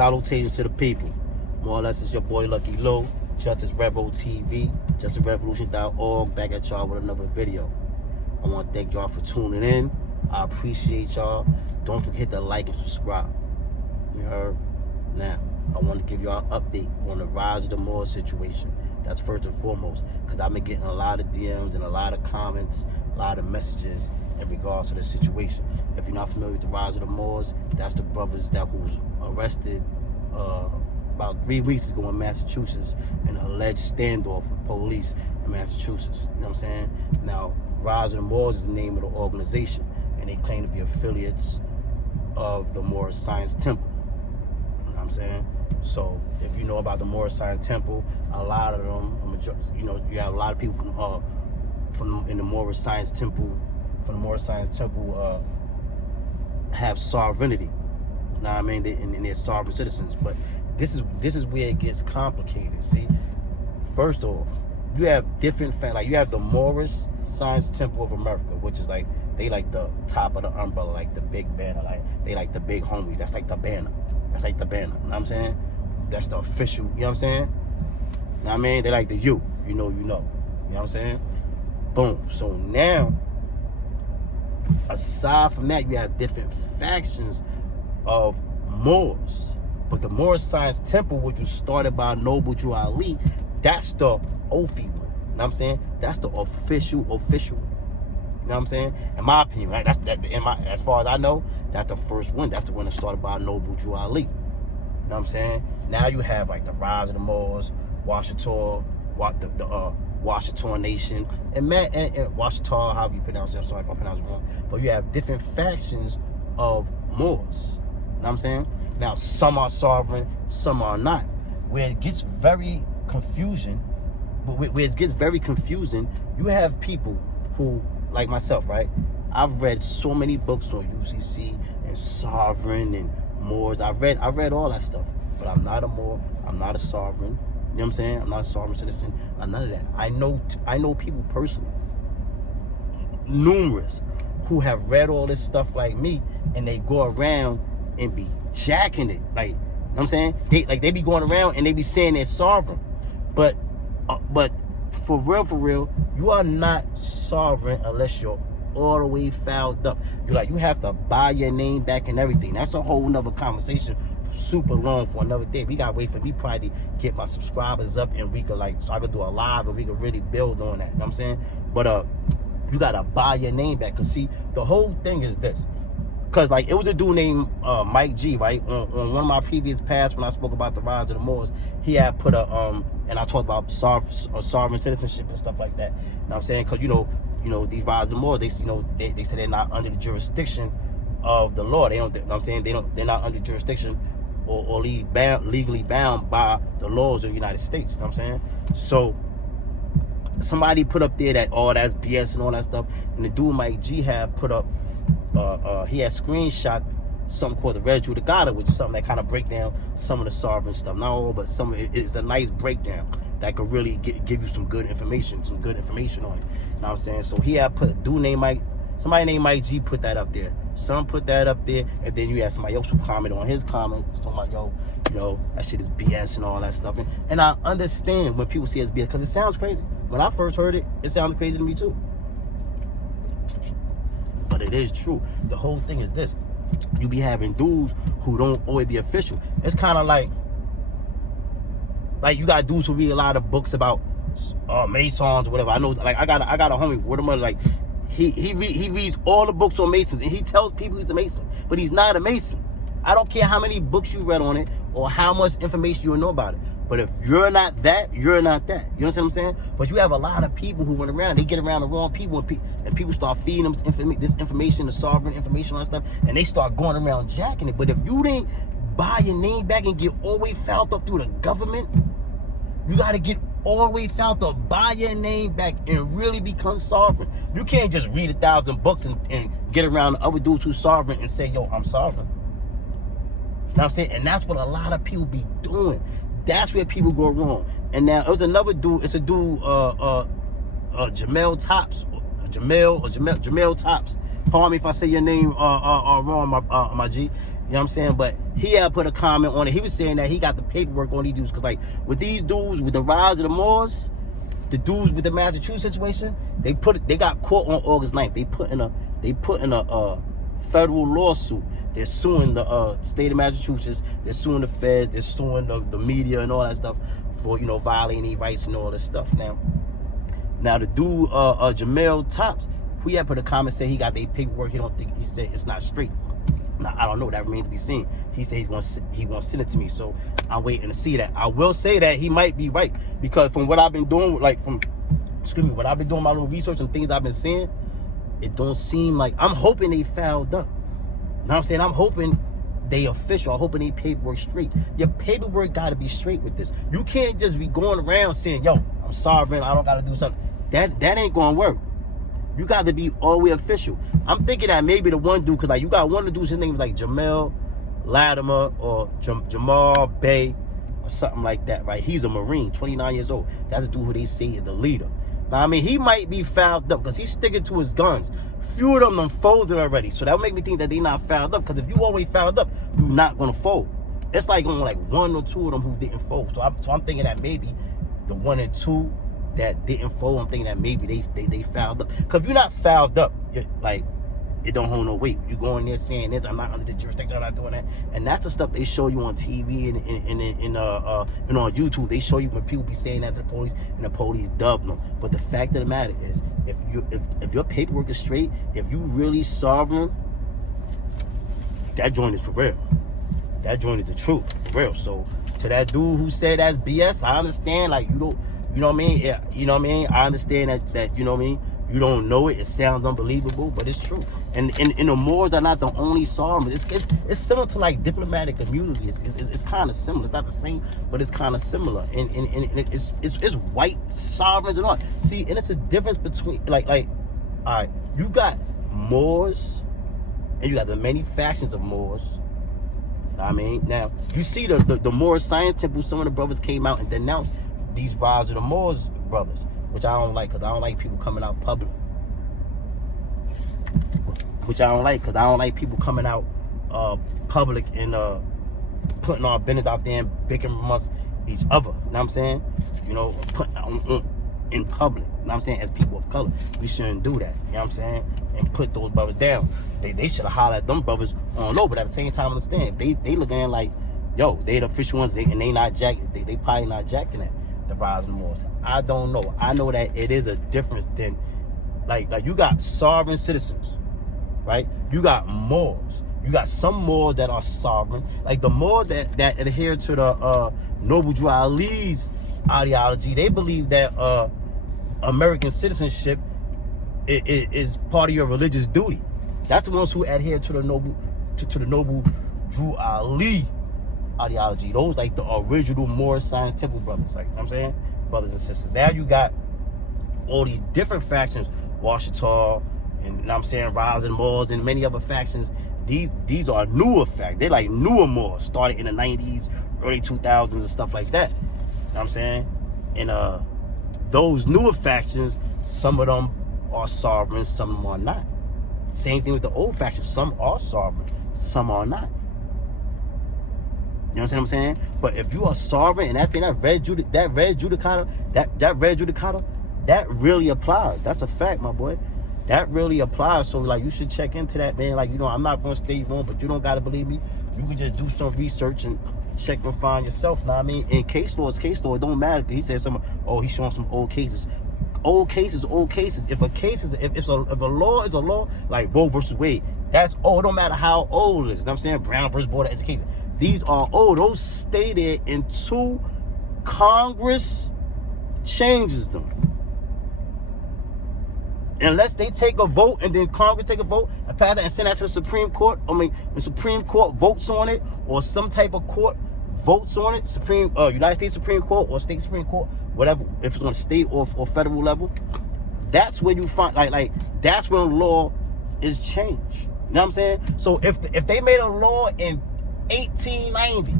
Salutations to the people. More or less, it's your boy Lucky Low, Justice Revo TV, JusticeRevolution.org, back at y'all with another video. I want to thank y'all for tuning in. I appreciate y'all. Don't forget to like and subscribe. You heard? Now, I want to give y'all an update on the rise of the Moors situation. That's first and foremost, because I've been getting a lot of DMs and a lot of comments, a lot of messages in regards to the situation. If you're not familiar with the rise of the Moors, that's the brothers that was arrested about 3 weeks ago in Massachusetts in an alleged standoff with police in Massachusetts. You know what I'm saying? Now, Rise of the Moors is the name of the organization, and they claim to be affiliates of the Moorish Science Temple. You know what I'm saying? So, if you know about the Moorish Science Temple, a lot of them, you know, you have a lot of people from in the Moorish Science Temple, have sovereignty. You know what I mean? And they're sovereign citizens. But this is where it gets complicated. See, first off, you have different like you have the Moorish Science Temple of America, which is like they like the top of the umbrella, like the big banner, like they like the big homies. That's like the banner. That's like the banner. You know what I'm saying? That's the official. You know what I'm saying? You know what I mean? They like the you. If you know, you know. You know what I'm saying? Boom. So now, aside from that, you have different factions of Moors. But the Moorish Science Temple, which was started by Noble Drew Ali, that's the Ophi one. You know what I'm saying? That's the official. You know what I'm saying? In my opinion, right? As far as I know, that's the first one. That's the one that started by Noble Drew Ali. You know what I'm saying? Now you have like the Rise of the Moors, Washita, the Washita Nation, and Washita, however you pronounce it. I'm sorry if I pronounce it wrong. But you have different factions of Moors. You know what I'm saying? Now, some are sovereign, some are not. Where it gets very confusing, you have people who, like myself, right? I've read so many books on UCC and sovereign and Moors. I read all that stuff, but I'm not a Moor. I'm not a sovereign. You know what I'm saying? I'm not a sovereign citizen. I'm none of that. I know people personally, numerous, who have read all this stuff like me, and they go around and be jacking it. Like, you know what I'm saying? They be going around and they be saying they're sovereign. But for real, you are not sovereign unless you're all the way fouled up. You have to buy your name back and everything. That's a whole nother conversation, super long for another day. We gotta wait for me probably to get my subscribers up, and we could so I could do a live and we could really build on that. You know what I'm saying? But you gotta buy your name back. Cause see, the whole thing is this. Cause like it was a dude named Mike G, right? On one of my previous paths when I spoke about the rise of the Moors, he had put and I talked about sovereign citizenship and stuff like that. You know what I'm saying? Cause you know these rise of the Moors, they say they're not under the jurisdiction of the law. They don't. You know what I'm saying? They're not under jurisdiction or legally bound by the laws of the United States. You know what I'm saying? So somebody put up there that that's BS and all that stuff, and the dude Mike G had put up. He had screenshot something called the Register of God, which is something that kind of break down some of the sovereign stuff. Not all, but some. It's a nice breakdown that could really give you some good information on it. You know what I'm saying? So he had put a dude named somebody named Mike G put that up there. Some put that up there, and then you had somebody else who commented on his comments talking about, that shit is BS and all that stuff. And I understand when people say it's BS because it sounds crazy. When I first heard it, it sounded crazy to me too. But it is true. The whole thing is this. You be having dudes who don't always be official. It's kind of like you got dudes who read a lot of books about Masons or whatever. I know, like I got a homie, word of mother, like he reads all the books on Masons, and he tells people he's a Mason, but he's not a Mason. I don't care how many books you read on it or how much information you know about it. But if you're not that, you're not that. You know what I'm saying? But you have a lot of people who run around. They get around the wrong people, and people start feeding them this information, the sovereign information, all that stuff, and they start going around jacking it. But if you didn't buy your name back and get all the way fouled up through the government, you got to get all the way fouled up, buy your name back, and really become sovereign. You can't just read 1,000 books and get around the other dudes who's sovereign and say, yo, I'm sovereign. You know what I'm saying? And that's what a lot of people be doing. That's where people go wrong. And now, it was another dude, it's a dude, Jamel Tops. Pardon me if I say your name wrong, my G. You know what I'm saying? But he had put a comment on it. He was saying that he got the paperwork on these dudes. Because, like, with these dudes, with the rise of the Moors, the dudes with the Massachusetts situation, they got caught on August 9th. They put in a federal lawsuit. They're suing the state of Massachusetts. They're suing the feds. They're suing the media and all that stuff for, you know, violating their rights and all this stuff. Now the dude, Jamel Tops, who had put a comment saying he got their paperwork. He said it's not straight. Now, I don't know. That remains to be seen. He said he gonna send it to me. So I'm waiting to see that. I will say that he might be right, because from what I've been doing, when I've been doing my little research and things I've been seeing, it don't seem like, I'm hoping they fouled up. You know what I'm saying? I'm hoping they official. I'm hoping they paperwork straight. Your paperwork got to be straight with this. You can't just be going around saying, yo, I'm sovereign, I don't got to do something. That ain't going to work. You got to be all the way official. I'm thinking that maybe the one dude, because like you got one of the dudes, his name is like Jamel Latimer or Jamal Bay or something like that, right? He's a Marine, 29 years old. That's the dude who they say is the leader. Now, I mean, he might be fouled up because he's sticking to his guns. Few of them done folded already. So that would make me think that they not fouled up, because if you always fouled up, you're not going to fold. It's like only like one or two of them who didn't fold. So I'm thinking that maybe the 1 and 2 that didn't fold, I'm thinking that maybe they fouled up. Because if you're not fouled up, like, it don't hold no weight. You go in there saying this, I'm not under the jurisdiction, I'm not doing that. And that's the stuff they show you on TV and on YouTube. They show you when people be saying that to the police and the police dub them. But the fact of the matter is, if your paperwork is straight, if you really sovereign, that joint is for real. That joint is the truth, for real. So to that dude who said that's BS, I understand. Like, you know what I mean? Yeah, you know what I mean? I understand that you know what I mean? You don't know it. It sounds unbelievable, but it's true. And the Moors are not the only sovereign. It's similar to like diplomatic immunity. It's kind of similar. It's not the same, but it's kind of similar. And it's white sovereigns and all. See, and it's a difference between like all right, you got Moors and you got the many factions of Moors. I mean, now you see the Moor Science Temple. Some of the brothers came out and denounced these rise of the Moors brothers, which I don't like, because I don't like people coming out public. Which I don't like, because I don't like people coming out public and putting our business out there and bickering amongst each other. You know what I'm saying? You know, putting out in public. You know what I'm saying? As people of color, we shouldn't do that. You know what I'm saying? And put those brothers down. They should have hollered at them brothers on low, but at the same time, understand, they looking at like, yo, they the official ones, and they not jacking. They probably not jacking that. The rise of the Moors. I don't know. I know that it is a difference than like you got sovereign citizens, right? You got Moors. You got some Moors that are sovereign, like the Moors that adhere to the Noble Drew Ali's ideology. They believe that American citizenship is part of your religious duty. That's the ones who adhere to the Noble Drew Ali ideology. Those like the original Moor Science Temple brothers, like, you know what I'm saying, brothers and sisters. Now you got all these different factions, Washita, and you know what I'm saying, Rise and Moors, and many other factions. These are newer factions. They're like newer Moors, started in the 90s, early 2000s, and stuff like that. You know what I'm saying? And those newer factions, some of them are sovereign, some of them are not. Same thing with the old factions. Some are sovereign, some are not. You know what I'm saying? But if you are sovereign, and that thing, that red judicata, that really applies. That's a fact, my boy. That really applies. So like, you should check into that, man. Like, you know, I'm not gonna stay wrong, but you don't gotta believe me. You can just do some research and check and find yourself. Now, I mean, in case law, it don't matter. He said something. Oh, he's showing some old cases. Old cases. If a law is a law, like Roe versus Wade, that's old. It don't matter how old it is. You know what I'm saying? Brown versus Board of Education. These are old. Those stay there until Congress changes them. Unless they take a vote and then Congress take a vote and pass that and send that to the Supreme Court. I mean, the Supreme Court votes on it, or some type of court votes on it. United States Supreme Court or state Supreme Court, whatever. If it's on a state or federal level, that's where you find like that's when law is changed. You know what I'm saying? So if they made a law in 1890,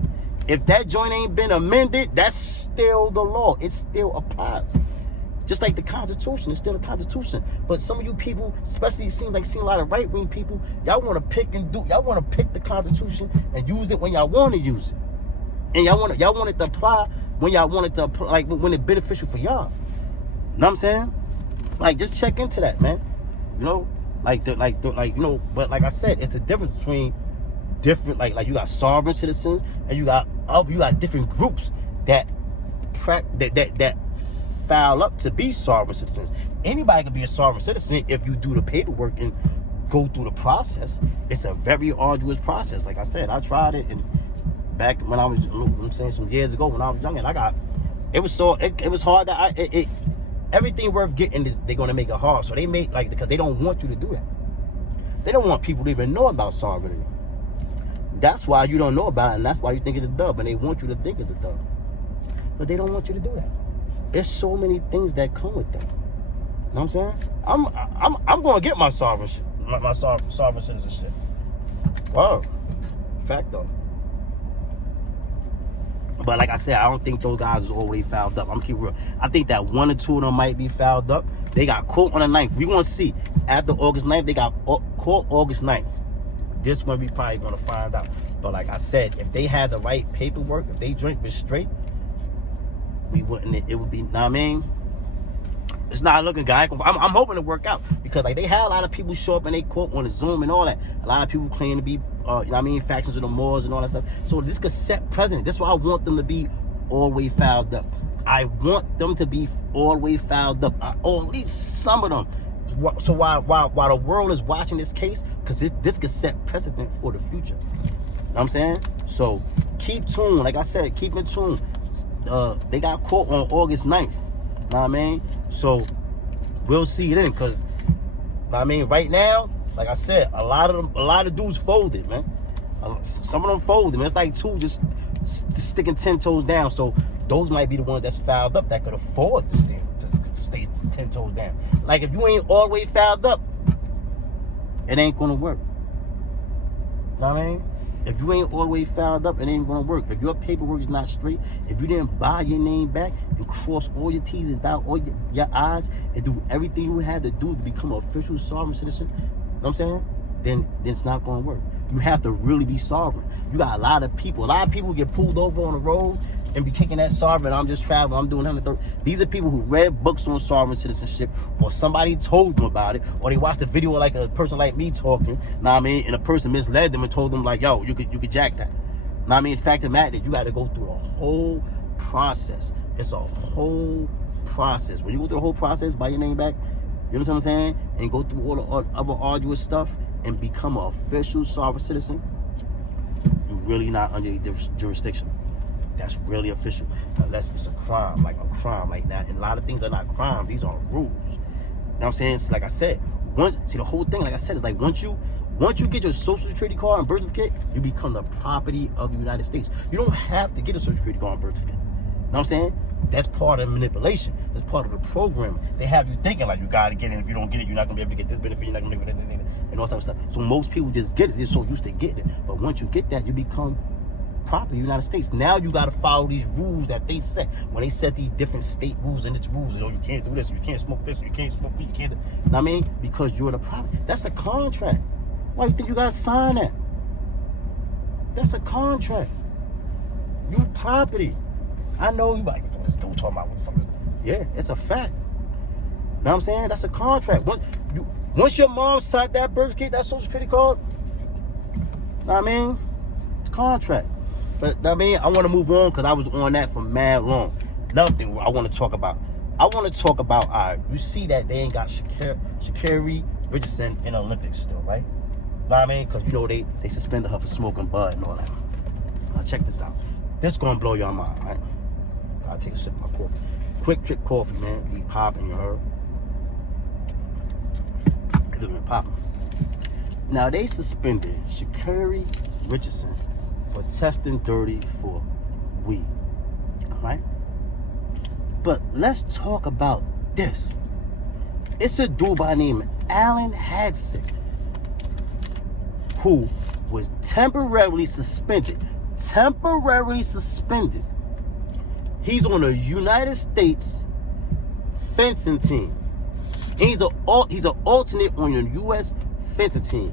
if that joint ain't been amended, that's still the law. It still applies. Just like the Constitution, it's still the Constitution. But some of you people, especially it seems like seeing a lot of right-wing people, y'all want to pick the Constitution and use it when y'all want to use it. And y'all want it to apply when y'all want it to apply, like when it's beneficial for y'all. Know what I'm saying? Like, just check into that, man. You know, you know, but like I said, it's the difference between different, like you got sovereign citizens and you got different groups that file up to be sovereign citizens. Anybody can be a sovereign citizen if you do the paperwork and go through the process. It's a very arduous process. Like I said, I tried it, and back when I was, I'm saying some years ago when I was young, and it was hard that everything worth getting is they're gonna make it hard. So they make because they don't want you to do that. They don't want people to even know about sovereignty. That's why you don't know about it, and that's why you think it's a dub, and they want you to think it's a dub. But they don't want you to do that. There's so many things that come with that. You know what I'm saying? I'm gonna get my sovereign citizenship. Wow. Fact though. But like I said, I don't think those guys is already fouled up. I'm keep real. I think that 1 or 2 of them might be fouled up. They got caught on the 9th. We're gonna see. After August 9th, they got caught August 9th. This one we probably gonna find out. But like I said, if they had the right paperwork, if they drink was straight, we wouldn't. It would be. Know what I mean? It's not looking good. I'm hoping to work out because like they had a lot of people show up and they caught on the Zoom and all that. A lot of people claim to be, you know what I mean, factions of the Moors and all that stuff. So this could set precedent. This is why I want them to be all the way fouled up. I want them to be all the way fouled up, or at least some of them. So while the world is watching this case, because this could set precedent for the future. You know what I'm saying? So keep tuned. Like I said, keep in tune. They got caught on August 9th. Know what I mean? So we'll see it in, because know what I mean, right now, like I said, a lot of dudes folded, man. Some of them folded, man. It's like 2 just sticking 10 toes down. So those might be the ones that's fouled up that could afford to stay 10 toes down. Like if you ain't all the way fouled up, it ain't gonna work. Know what I mean? If you ain't all the way fouled up, it ain't gonna work. If your paperwork is not straight, if you didn't buy your name back and cross all your T's and dot all your I's and do everything you had to do to become an official sovereign citizen, you know what I'm saying? Then it's not gonna work. You have to really be sovereign. You got a lot of people get pulled over on the road and be kicking that sovereign. I'm just traveling, I'm doing 130. These are people who read books on sovereign citizenship, or somebody told them about it, or they watched a video like a person like me talking, know what I mean, and a person misled them and told them like, yo, you could jack that. Know what I mean? In fact of the matter, you got to go through the whole process. It's a whole process. When you go through the whole process, buy your name back, you know what I'm saying, and go through all the other arduous stuff and become an official sovereign citizen, you're really not under jurisdiction. That's really official, unless it's a crime, like that. And a lot of things are not crimes; these are rules. You know what I'm saying? So like I said, the whole thing, like I said, is like once you get your social security card and birth certificate, you become the property of the United States. You don't have to get a social security card and birth certificate. You know what I'm saying? That's part of the manipulation. That's part of the program. They have you thinking like you gotta get it. If you don't get it, you're not gonna be able to get this benefit. You're not gonna be able to get it, and all that stuff. So most people just get it. They're so used to getting it. But once you get that, you become property of the United States. Now you got to follow these rules that they set. When they set these different state rules and its rules, you know, you can't do this, you can't smoke this, you can't smoke weed, you can't do, you know what I mean? Because you're the property. That's a contract. Why you think you got to sign that? That's a contract. You property. I know you like this dude talking about what the fuck is that? Yeah, it's a fact. You know what I'm saying? That's a contract. Once your mom signed that birth certificate, that social security card, you know what I mean? It's a contract. But I mean, I want to move on because I was on that for mad long. Another thing I want to talk about. You see that they ain't got Sha'Carri Richardson in the Olympics still, right? Know what I mean? Because, you know, they suspended her for smoking bud and all that. Now, check this out. This going to blow your mind, right? Gotta take a sip of my coffee. Quick Trip coffee, man. Be popping, you heard? It's been popping. Now, they suspended Sha'Carri Richardson for testing dirty for weed, right? But let's talk about this. It's a dude by the name of Alan Hadsick who was temporarily suspended. He's on a United States fencing team. And he's an alternate on your U.S. fencing team.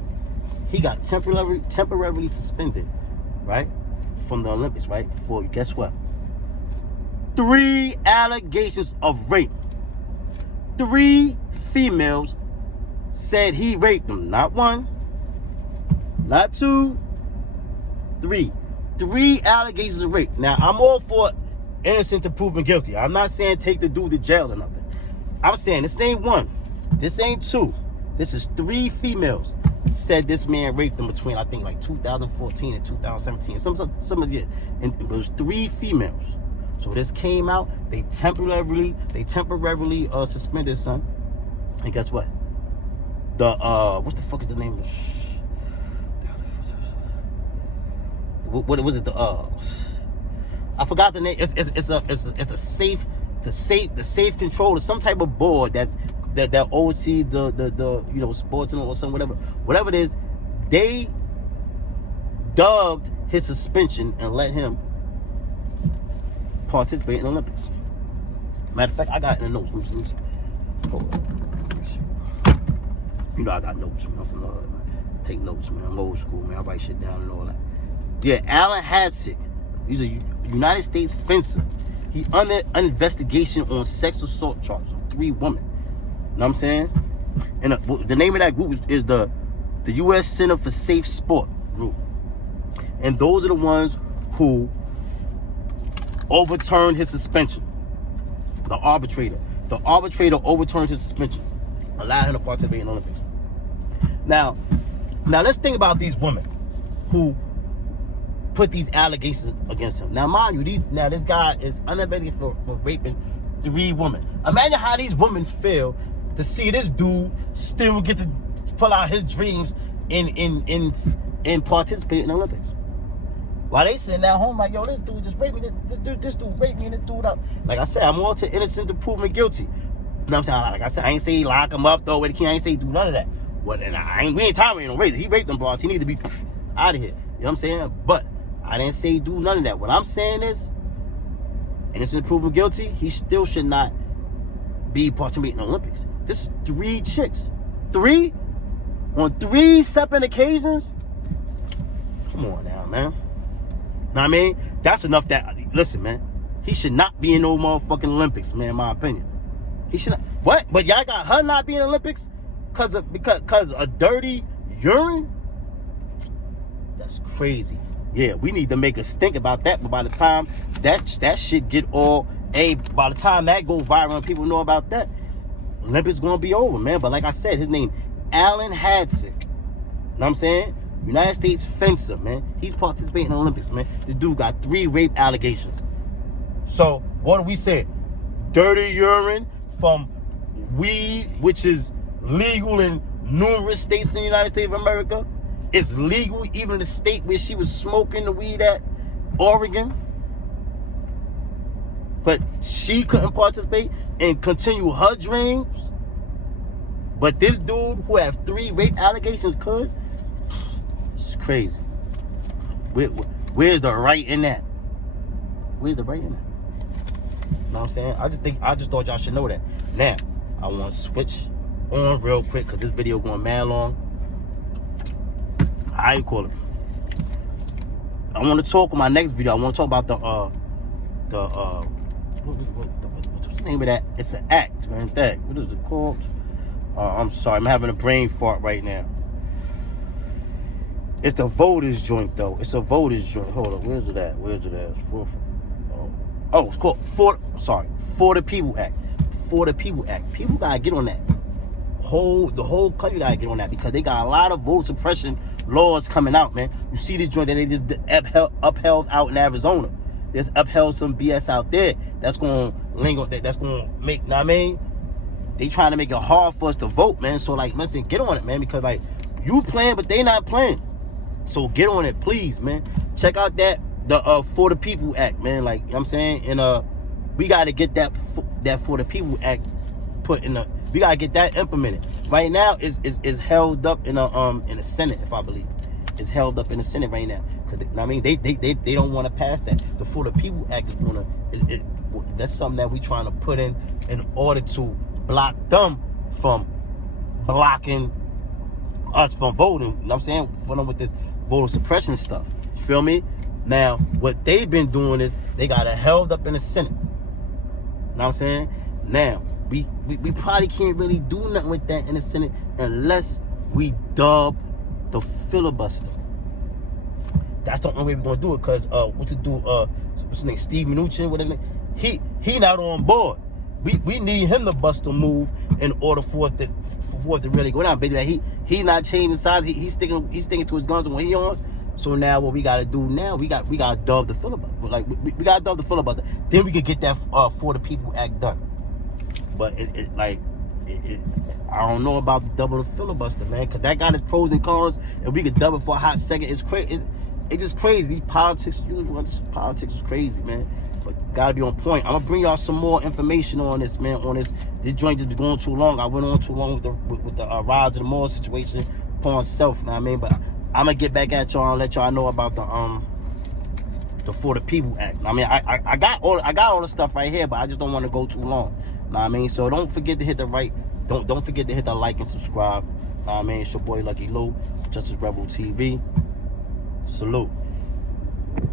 He got temporarily suspended, right, from the Olympics, right, for, guess what? 3 allegations of rape. 3 females said he raped them. Not 1, not 2, 3. 3 allegations of rape. Now, I'm all for innocent to proven guilty. I'm not saying take the dude to jail or nothing. I'm saying this ain't 1. This ain't 2. This is 3 females said this man raped them between, I think, like 2014 and 2017. Some of it. And it was 3 females. So this came out. They temporarily suspended son. And guess what? The what the fuck is the name of what was it? I forgot the name. It's the safe control. It's some type of board that oversees the you know, sports or something, whatever it is. They dubbed his suspension and let him participate in the Olympics. Matter of fact, I got it in the notes. Hold on. Let me see. You know I got notes, man. I'm from man. Take notes, man. I'm old school, man. I write shit down and all that. Yeah, Alan Hadsick. He's a United States fencer. He under investigation on sex assault charges of 3 women. You know what I'm saying? And the name of that group is the U.S. Center for Safe Sport group. And those are the ones who overturned his suspension. The arbitrator overturned his suspension, allowed him to participate in the Olympics. Now let's think about these women who put these allegations against him. Now, mind you, this guy is uninvestigated for raping 3 women. Imagine how these women feel to see this dude still get to pull out his dreams in participate in the Olympics. While they sitting at home like, yo, this dude just raped me, this dude raped me, and this dude up. Like I said, I'm all too innocent to proven guilty. You know what I'm saying? Like I said, I ain't say lock him up, throw away the key. I ain't say do none of that. Well, and we ain't tolerating no rape. He raped them bros. He need to be out of here. You know what I'm saying? But I didn't say do none of that. What I'm saying is, innocent to proven guilty, he still should not be participating in the Olympics. This is 3 chicks. 3? On 3 separate occasions? Come on now, man. Know what I mean? That's enough that, listen, man, he should not be in no motherfucking Olympics, man, in my opinion. He should not. What? But y'all got her not being in the Olympics because of dirty urine? That's crazy. Yeah, we need to make us think about that. But by the time that shit get by the time that goes viral and people know about that, Olympics gonna be over, man. But like I said, his name, Alan Hadsick. Know what I'm saying? United States fencer, man. He's participating in the Olympics, man. This dude got 3 rape allegations. So what do we say? Dirty urine from weed, which is legal in numerous states in the United States of America. It's legal even in the state where she was smoking the weed at, Oregon. But she couldn't participate and continue her dreams. But this dude who have 3 rape allegations could. It's crazy. Where's the right in that? Where's the right in that? You know what I'm saying? I just thought y'all should know that. Now, I want to switch on real quick because this video going mad long. How you call it? I want to talk in my next video. I want to talk about what's the name of that? It's an act, man. What is it called? I'm sorry, I'm having a brain fart right now. It's the voters joint though. It's a voters joint. Hold up, where's it at? Oh, it's called For the People Act. For the People Act. People gotta get on that. The whole country gotta get on that because they got a lot of vote suppression laws coming out, man. You see this joint that they just upheld out in Arizona. There's upheld some BS out there that's gonna that's gonna make, know what I mean? They trying to make it hard for us to vote, man. So like, listen, get on it, man, because like you playing, but they not playing. So get on it, please, man. Check out the For the People Act, man. Like, you know what I'm saying? And we gotta get that For the People Act put in we gotta get that implemented. Right now is held up in the Senate, if I believe. It's held up in the Senate right now. Cause I mean they don't want to pass that. The For the People Act is That's something that we trying to put in order to block them from blocking us from voting. You know what I'm saying? For them with this voter suppression stuff. You feel me? Now, what they've been doing is they got it held up in the Senate. You know what I'm saying? Now, we probably can't really do nothing with that in the Senate unless we dub the filibuster. That's the only way we're gonna do it, cause what's his name, Steve Mnuchin, whatever. He not on board. We need him to bust a move in order for it to really go down, baby. Like he not changing sides. He's sticking to his guns and what he on. So now what we gotta do now? We gotta dub the filibuster. Like we gotta dub the filibuster. Then we can get that For the People Act done. But I don't know about the double the filibuster, man, cause that got its pros and cons, and we could double for a hot second. It's crazy. It's just crazy. These politics is crazy, man. But gotta be on point. I'm gonna bring y'all some more information on this, man. This joint just been going too long. I went on too long with the rise of the moral situation upon self. You know what I mean? But I'm gonna get back at y'all and let y'all know about the For the People Act. I mean, I got all the stuff right here, but I just don't want to go too long. Know what I mean? So don't forget to hit the don't forget to hit the like and subscribe. Know what I mean? It's your boy Lucky Lou, Justice Rebel TV. Salute.